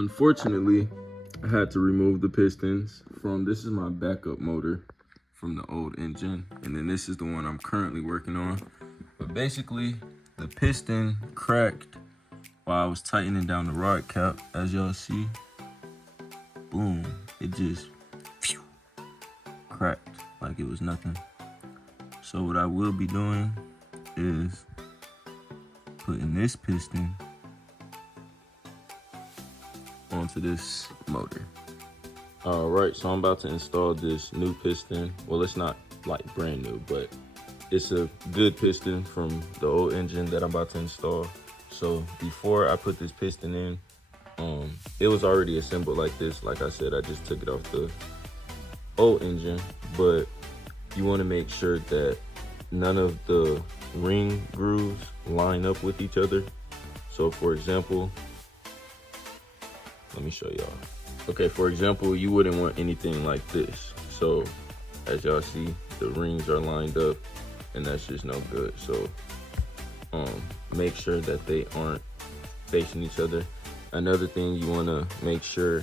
Unfortunately, I had to remove the pistons from, this is my backup motor from the old engine, and then this is the one I'm currently working on. But basically, the piston cracked while I was tightening down the rod cap. As y'all see, boom, it just cracked like it was nothing. So what I will be doing is putting this piston onto this motor. All right, so I'm about to install this new piston. Well, it's not like brand new, but it's a good piston from the old engine that I'm about to install. So before I put this piston in, it was already assembled like this. Like I said, I just took it off the old engine, but you want to make sure that none of the ring grooves line up with each other. So for example, let me show y'all. Okay, for example, you wouldn't want anything like this. So as y'all see, the rings are lined up, and that's just no good. So make sure that they aren't facing each other. Another thing you want to make sure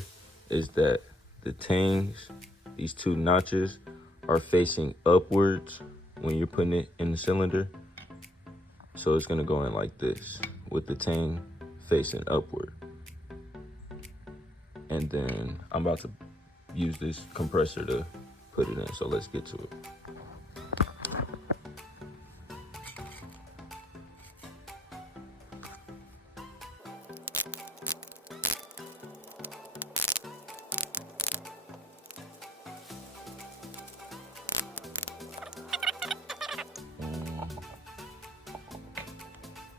is that the tangs, these two notches, are facing upwards when you're putting it in the cylinder. So it's gonna go in like this with the tang facing upward. And then I'm about to use this compressor to put it in, so let's get to it.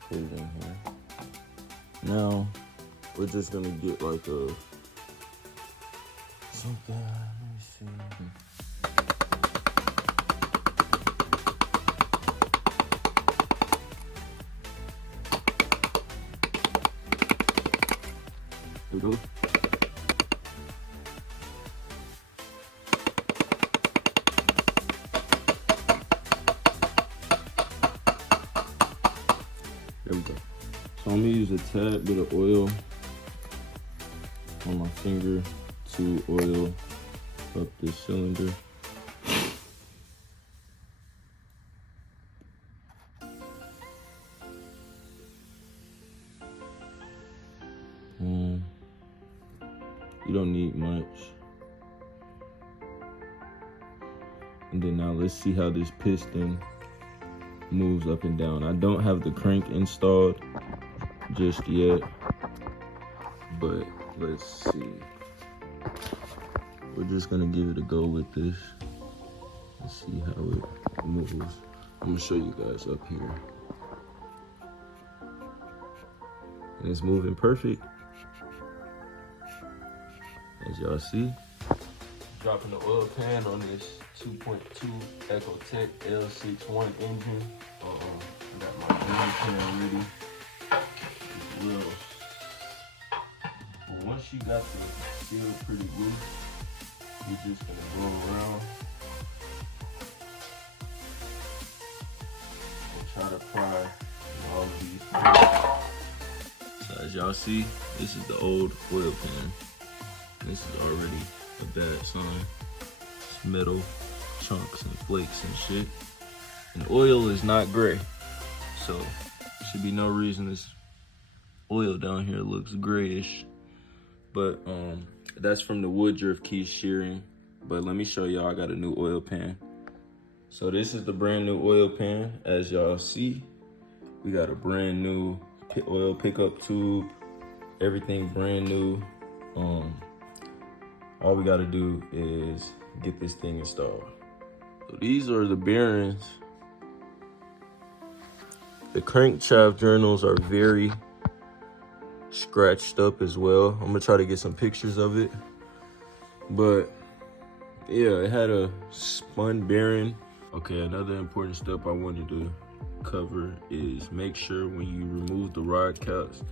Put it in here. Now, we're just gonna get like a something, let me see. Here we go. There we go. So I'm gonna use a tad bit of oil on my finger to oil up this cylinder. You don't need much. And then now let's see how this piston moves up and down. I don't have the crank installed just yet, but let's see. We're just gonna give it a go with this and see how it moves. I'm gonna show you guys up here. And it's moving perfect. As y'all see, dropping the oil pan on this 2.2 Ecotec L61 engine. I got my green pan ready. Well, but once you got the seal pretty loose, you're just gonna go around and try to pry all of these. So as y'all see, this is the old oil pan. This is already a bad sign. It's metal chunks and flakes and shit. And oil is not gray. So should be no reason this oil down here looks grayish. But that's from the Woodruff key shearing. But let me show y'all, I got a new oil pan. So this is the brand new oil pan. As y'all see, we got a brand new oil pickup tube, everything brand new. All we gotta do is get this thing installed. So these are the bearings. The crankshaft journals are very scratched up as well. I'm gonna try to get some pictures of it. But yeah, it had a spun bearing. Okay, another important step I wanted to cover is make sure when you remove the rod caps,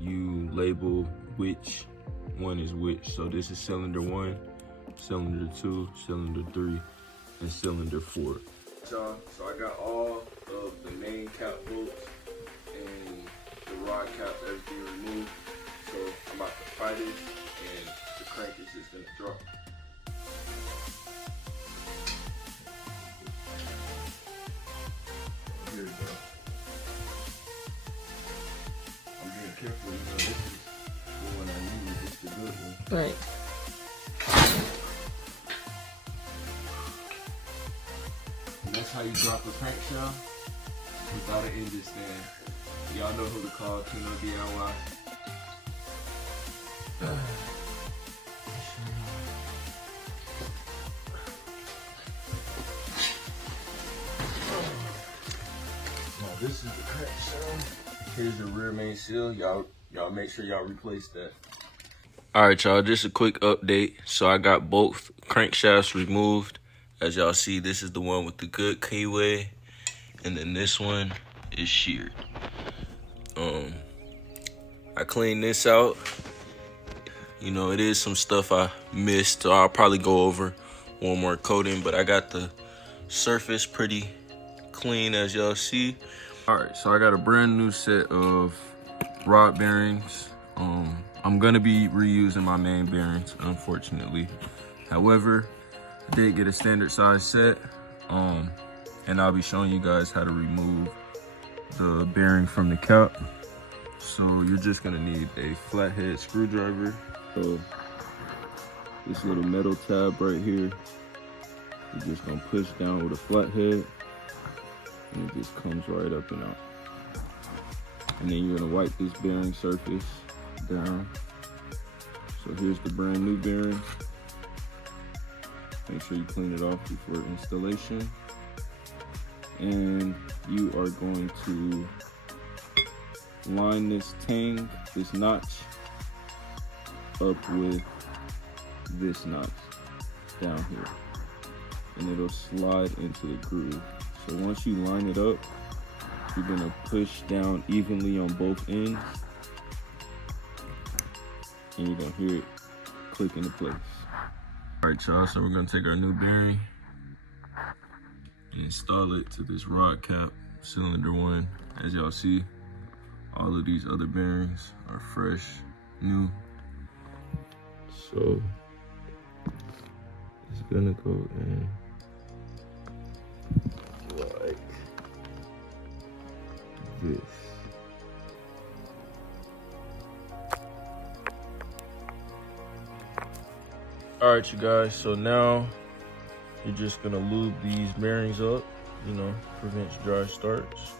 you label which one is which. So this is cylinder 1, cylinder 2, cylinder 3, and cylinder 4. So I got all of the main cap bolts and the rod caps, everything removed. So I'm about to pry this, and the crank is just gonna drop. Here we go. I'm being careful, you know, this is the one I use, it's the good one. Right. And that's how you drop a crankshaft without an engine stand. Y'all know who to call, Kino DIY. Now this is the crankshaft. Here's the rear main seal. Y'all make sure y'all replace that. Alright y'all, just a quick update. So I got both crankshafts removed. As y'all see, this is the one with the good keyway, and then this one is sheared. I cleaned this out. You know, it is some stuff I missed, so I'll probably go over one more coating, but I got the surface pretty clean, as y'all see. Alright, so I got a brand new set of rod bearings. I'm gonna be reusing my main bearings, unfortunately. However, I did get a standard size set, and I'll be showing you guys how to remove the bearing from the cap. So you're just gonna need a flathead screwdriver. So this little metal tab right here, you're just gonna push down with a flathead, and it just comes right up and out. And then you're gonna wipe this bearing surface down. So here's the brand new bearing. Make sure you clean it off before installation. And you are going to line this tang, this notch, up with this notch down here. And it'll slide into the groove. So once you line it up, you're gonna push down evenly on both ends. And you're gonna hear it click into place. All right, y'all, so we're gonna take our new bearing and install it to this rod cap, cylinder one. As y'all see, all of these other bearings are fresh, new. So it's gonna go in like this. All right, you guys, so now you're just gonna lube these bearings up, you know, prevents dry starts.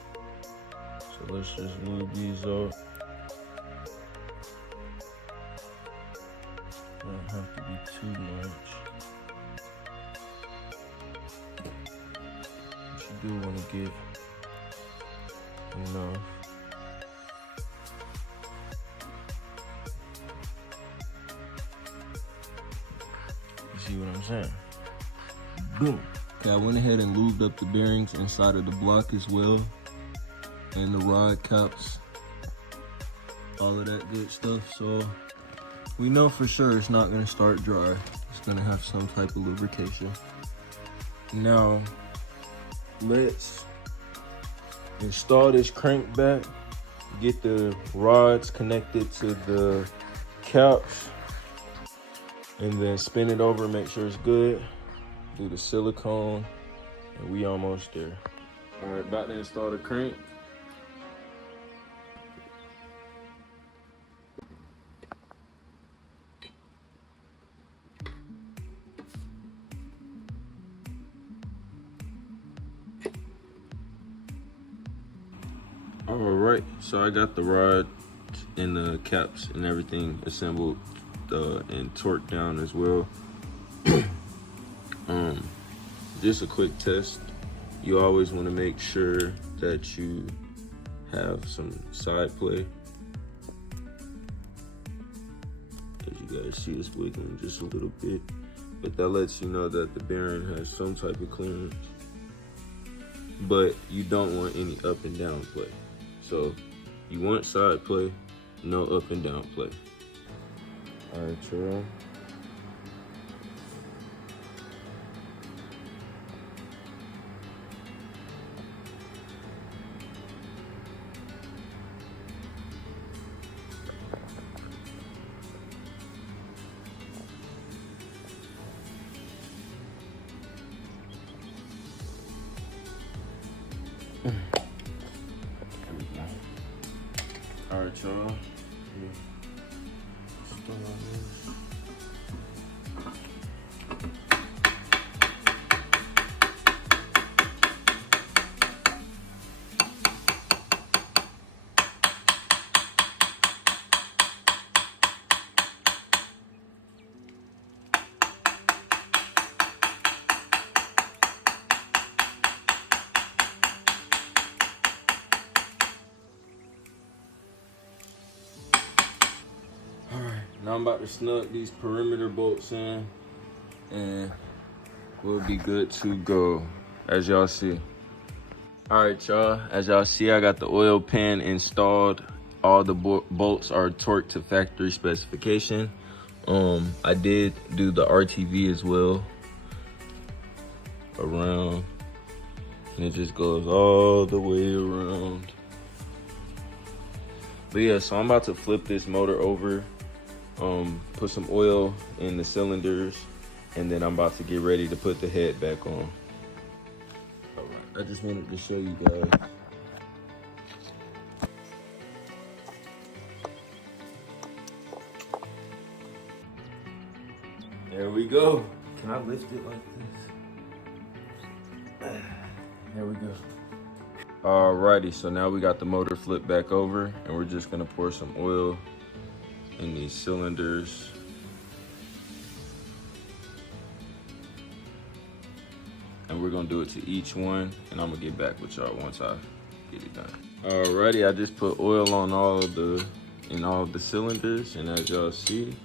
So let's just lube these up. Don't have to be too much. But you do wanna get enough. See what I'm saying? Boom. Okay, I went ahead and lubed up the bearings inside of the block as well, and the rod caps, all of that good stuff. So we know for sure it's not gonna start dry. It's gonna have some type of lubrication. Now let's install this crank back, get the rods connected to the caps, and then spin it over, make sure it's good. Do the silicone, and we almost there. All right, about to install the crank. All right, so I got the rod and the caps and everything assembled and torqued down as well. Just a quick test. You always want to make sure that you have some side play. As you guys see, it's wiggling just a little bit, but that lets you know that the bearing has some type of clearance. But you don't want any up and down play. So you want side play, no up and down play. All right, y'all. y'all. Start on this. Now I'm about to snug these perimeter bolts in and we'll be good to go, as y'all see. All right, y'all, as y'all see, I got the oil pan installed. All the bolts are torqued to factory specification. I did do the RTV as well around, and it just goes all the way around. But yeah, so I'm about to flip this motor over, put some oil in the cylinders, and then I'm about to get ready to put the head back on. All right, I just wanted to show you guys. There we go. Can I lift it like this? There we go. Alrighty, so now we got the motor flipped back over, and we're just gonna pour some oil in these cylinders. And we're gonna do it to each one, and I'm gonna get back with y'all once I get it done. Alrighty, I just put oil on all of the cylinders, and as y'all see,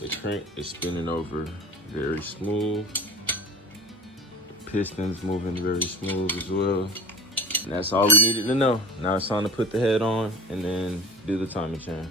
the crank is spinning over very smooth. The piston's moving very smooth as well. And that's all we needed to know. Now it's time to put the head on and then do the timing chain.